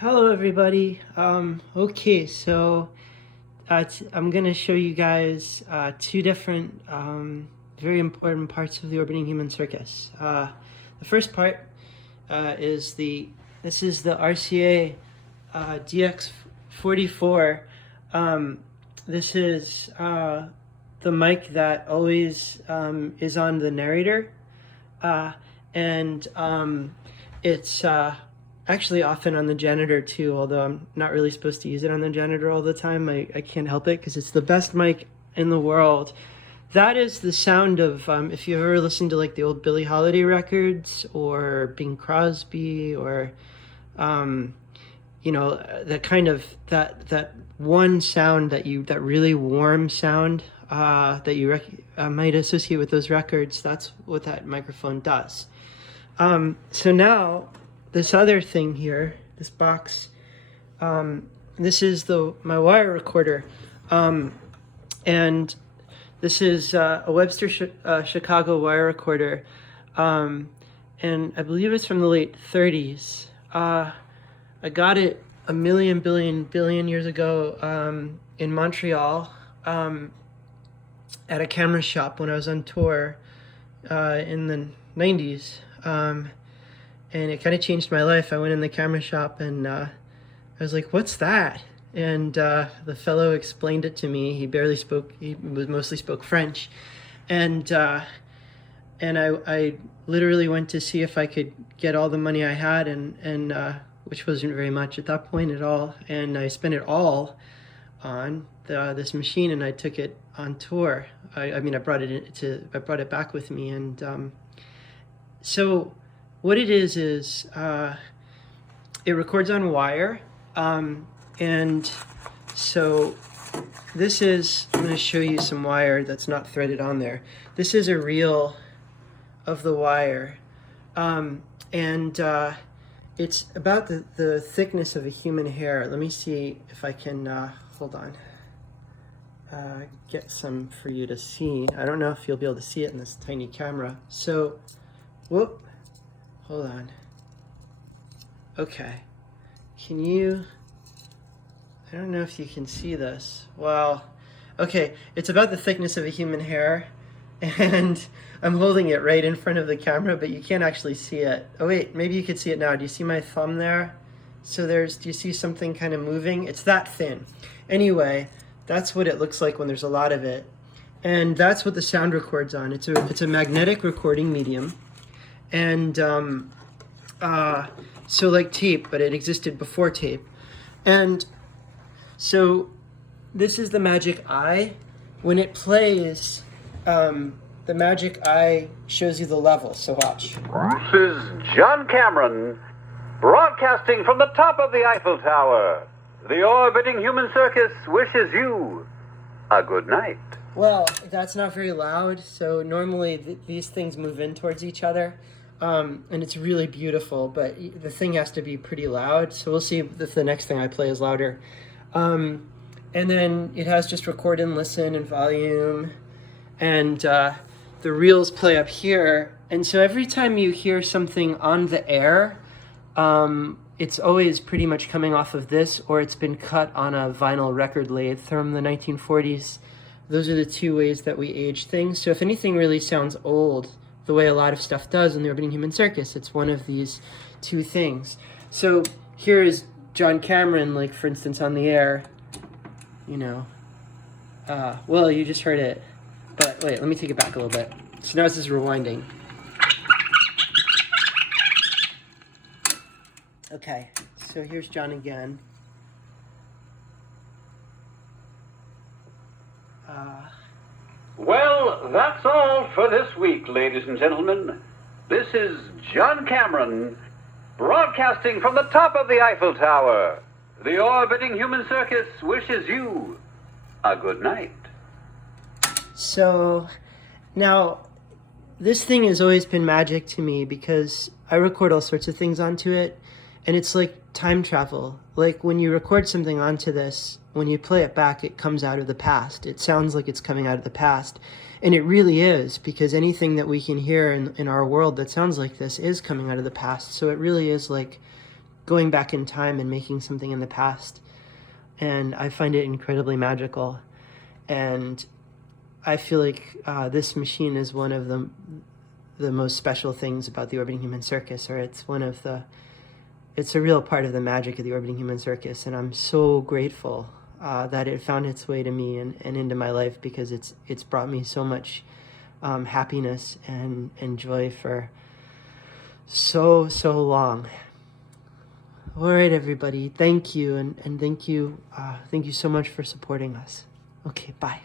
Hello, everybody. Okay, so I'm going to show you guys two different very important parts of the orbiting human circus. The first part is this is the RCA DX44. This is the mic that always is on the narrator, and it's actually often on the janitor too, although I'm not really supposed to use it on the janitor all the time. I can't help it because it's the best mic in the world. That is the sound of, if you ever listened to like the old Billie Holiday records or Bing Crosby or, that kind of, that one sound that really warm sound that you might associate with those records. That's what that microphone does. So now, this other thing here, this box, this is my wire recorder, and this is a Webster Chicago wire recorder, and I believe it's from the late 30s. I got it a million billion years ago in Montreal at a camera shop when I was on tour in the 90s. And it kind of changed my life. I went in the camera shop and I was like, what's that? And the fellow explained it to me. He mostly spoke French. And I literally went to see if I could get all the money I had, and which wasn't very much at that point at all. And I spent it all on this machine, and I took it on tour. I brought it back with me. And so what it is it records on wire, and so this is, I'm going to show you some wire that's not threaded on there. This is a reel of the wire, and it's about the thickness of a human hair. Let me see if I can, hold on, get some for you to see. I don't know if you'll be able to see it in this tiny camera. So, whoop. Hold on. Okay. I don't know if you can see this. Well, okay, it's about the thickness of a human hair, and I'm holding it right in front of the camera, but you can't actually see it. Oh wait, maybe you could see it now. Do you see my thumb there? So do you see something kind of moving? It's that thin. Anyway, that's what it looks like when there's a lot of it. And that's what the sound records on. It's a magnetic recording medium. And so like tape, but it existed before tape. And so this is the magic eye. When it plays, the magic eye shows you the level. So watch. This is John Cameron, broadcasting from the top of the Eiffel Tower. The orbiting human circus wishes you a good night. Well, that's not very loud. So normally these things move in towards each other. And it's really beautiful, but the thing has to be pretty loud. So we'll see if the next thing I play is louder. And then it has just record and listen and volume. And the reels play up here. And so every time you hear something on the air, it's always pretty much coming off of this, or it's been cut on a vinyl record lathe from the 1940s. Those are the two ways that we age things. So if anything really sounds old, the way a lot of stuff does in the orbiting human circus, it's one of these two things. So here is John Cameron, like for instance, on the air, well, you just heard it, but wait, let me take it back a little bit. So now this is rewinding. Okay, so here's John again. Well, that's all for this week, ladies and gentlemen. This is John Cameron, broadcasting from the top of the Eiffel Tower. The orbiting human circus wishes you a good night. So now, this thing has always been magic to me because I record all sorts of things onto it, and it's like time travel. Like when you record something onto this, when you play it back, it comes out of the past. It sounds like it's coming out of the past. And it really is, because anything that we can hear in our world that sounds like this is coming out of the past. So it really is like going back in time and making something in the past. And I find it incredibly magical. And I feel like this machine is one of the most special things about the Orbiting Human Circus, or it's a real part of the magic of the Orbiting Human Circus. And I'm so grateful that it found its way to me and into my life, because it's brought me so much happiness and joy for so long. All right, everybody, thank you, and thank you so much for supporting us. Okay, bye.